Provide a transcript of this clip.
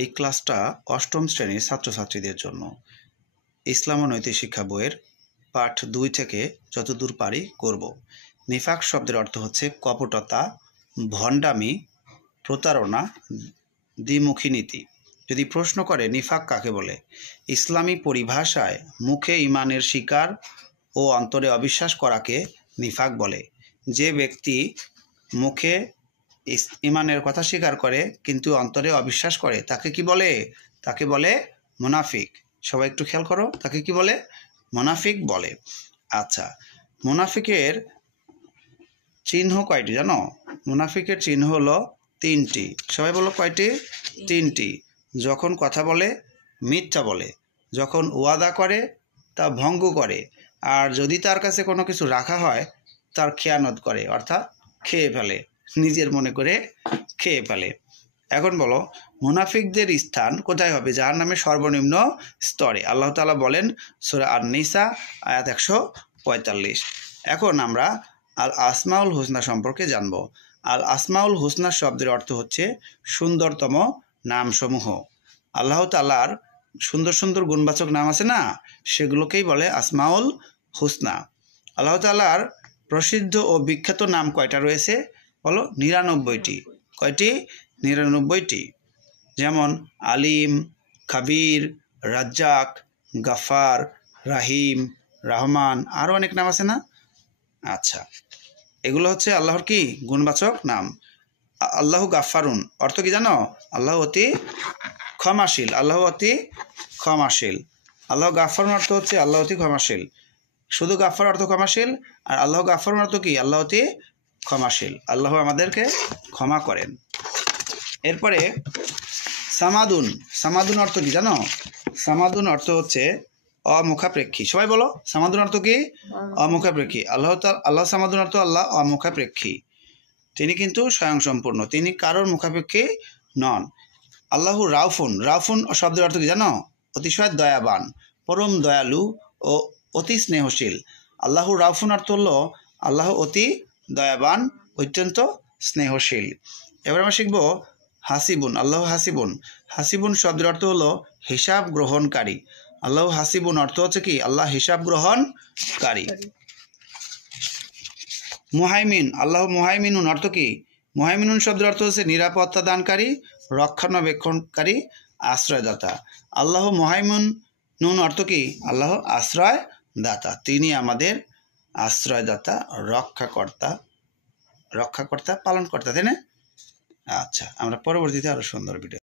এই ক্লাসটা অষ্টম শ্রেণীর ছাত্রছাত্রীদের জন্য। ইসলাম ও নৈতিক শিক্ষা বইয়ের পাঠ 2 থেকে যতদূর পারি করব। নিফাক শব্দের অর্থ হচ্ছে কপটতা, ভণ্ডামি, প্রতারণা, দ্বিমুখী নীতি। যদি প্রশ্ন করে নিফাক কাকে বলে, ইসলামী পরিভাষায় মুখে ঈমানের স্বীকার ও অন্তরে অবিশ্বাস করাকে নিফাক বলে। যে ব্যক্তি মুখে ঈমানের কথা স্বীকার করে কিন্তু অন্তরে অবিশ্বাস করে তাকে কি বলে? তাকে বলে মুনাফিক। সবাই একটু খেয়াল করো, তাকে কি বলে? মুনাফিক বলে। আচ্ছা, মুনাফিকের চিহ্ন কয়টি জানো? মুনাফিকের চিহ্ন হলো 3টি। সবাই বলো কয়টি? 3টি। যখন কথা বলে মিথ্যা বলে, যখন ওয়াদা করে তা ভঙ্গ করে, আর যদি তার কাছে কোনো কিছু রাখা হয় তার খেয়ানত করে, অর্থাৎ খেয়ে ফেলে, নিজের মনে করে খেয়ে ফেলে। এখন বলো মুনাফিকদের স্থান কোথায় হবে? জাহান্নামের সর্বনিম্ন স্তরে। আল্লাহ তাআলা বলেন সূরা আন-নিসা আয়াত 145। এখন আমরা আল আসমাউল হুসনা সম্পর্কে জানব। আল আসমাউল হুসনা শব্দের অর্থ হচ্ছে সুন্দরতম নামসমূহ। আল্লাহ তাআলার সুন্দর সুন্দর গুণবাচক নাম আছে না, সেগুলোকেই বলে আসমাউল হুসনা। আল্লাহ তাআলার প্রসিদ্ধ ও বিখ্যাত নাম কয়টা রয়েছে? বলো 99টি। কয়টি? 99টি। যেমন আলিম, খাবির, রাজ্জাক, গাফার, রাহিম, রহমান, আরও অনেক নাম আছে না? আচ্ছা, এগুলো হচ্ছে আল্লাহর কি গুণবাচক নাম। আল্লাহু গাফারুন অর্থ কি জানো? আল্লাহ অতি ক্ষমাশীল। আল্লাহ অতি ক্ষমাশীল। আল্লাহ গাফারুন অর্থ হচ্ছে আল্লাহ অতি ক্ষমাশীল। শুধু গাফার অর্থ ক্ষমাশীল, আর আল্লাহ গাফারুন অর্থ কি? আল্লাহ অতি ক্ষমাশীল। আল্লাহ আমাদেরকে ক্ষমা করেন। এরপরে সামাদুন। সামাদুন অর্থ কি জানো? সামাদুন অর্থ হচ্ছে অমুখাপেক্ষী। সবাই বলো সামাদুন অর্থ কি? অমুখাপেক্ষী। আল্লাহ সামাদুন অর্থ আল্লাহ অমুখাপেক্ষী। তিনি কিন্তু স্বয়ংসম্পূর্ণ, তিনি কারোর মুখাপেক্ষী নন। আল্লাহু রাউফুন। রাউফুন শব্দের অর্থ কি জানো? অতিশয় দয়াবান, পরম দয়ালু ও অতি স্নেহশীল। আল্লাহু রাউফুন অর্থ হলো আল্লাহ অতি দয়াবান, অত্যন্ত স্নেহশীল। এবার আমরা শিখব হাসিবুন। আল্লাহ হাসিবুন। হাসিবুন শব্দের অর্থ হলো হিসাব গ্রহণকারী। আল্লাহ হাসিবুন অর্থ হচ্ছে কি? আল্লাহ হিসাব গ্রহণকারী। মুহাইমিন। আল্লাহ মুহাইমিনুন অর্থ কি? মুহাইমিনুন শব্দের অর্থ হচ্ছে নিরাপত্তা দানকারী, রক্ষণাবেক্ষণকারী, আশ্রয়দাতা। আল্লাহ মুহাইমিন নুন অর্থ কি? আল্লাহ আশ্রয়দাতা। তিনি আমাদের আশ্রয়দাতা, রক্ষাকর্তা, পালনকর্তা, তাই না? আচ্ছা, আমরা পরবর্তীতে আরো সুন্দর ভিডিও